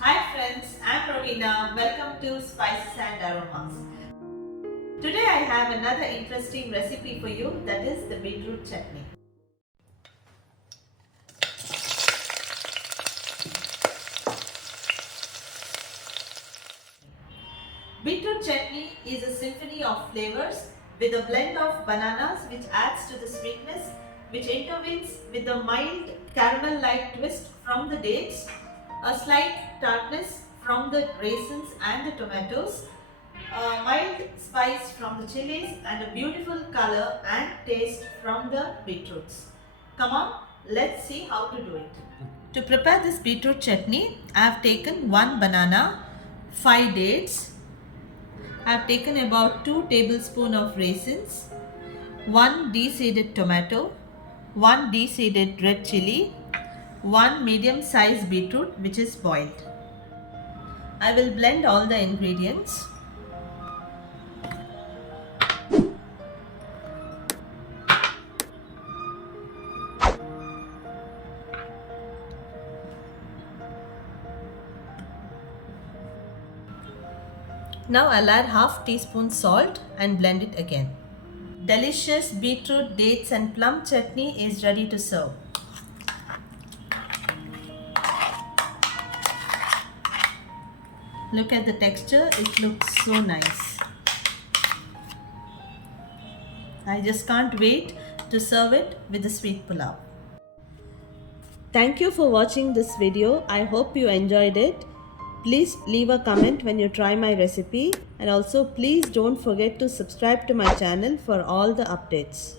Hi friends, I'm Rovina. Welcome to Spices and Aromas. Today I have another interesting recipe for you, that is the beetroot chutney. Beetroot chutney is a symphony of flavors with a blend of bananas which adds to the sweetness, which intervenes with a mild caramel-like twist from the dates, a slight tartness from the raisins and the tomatoes, a mild spice from the chilies, and a beautiful color and taste from the beetroots. Come on, let's see how to do it. To prepare this beetroot chutney, I have taken 1 banana, 5 dates, I have taken about 2 tablespoons of raisins, 1 deseeded tomato, 1 deseeded red chili, 1 medium sized beetroot which is boiled. I will blend all the ingredients. Now I'll add half teaspoon salt and blend it again. Delicious beetroot, dates and plum chutney is ready to serve. Look at the texture, it looks so nice. I just can't wait to serve it with the sweet pulao. Thank you for watching this video. I hope you enjoyed it. Please leave a comment when you try my recipe, and also please don't forget to subscribe to my channel for all the updates.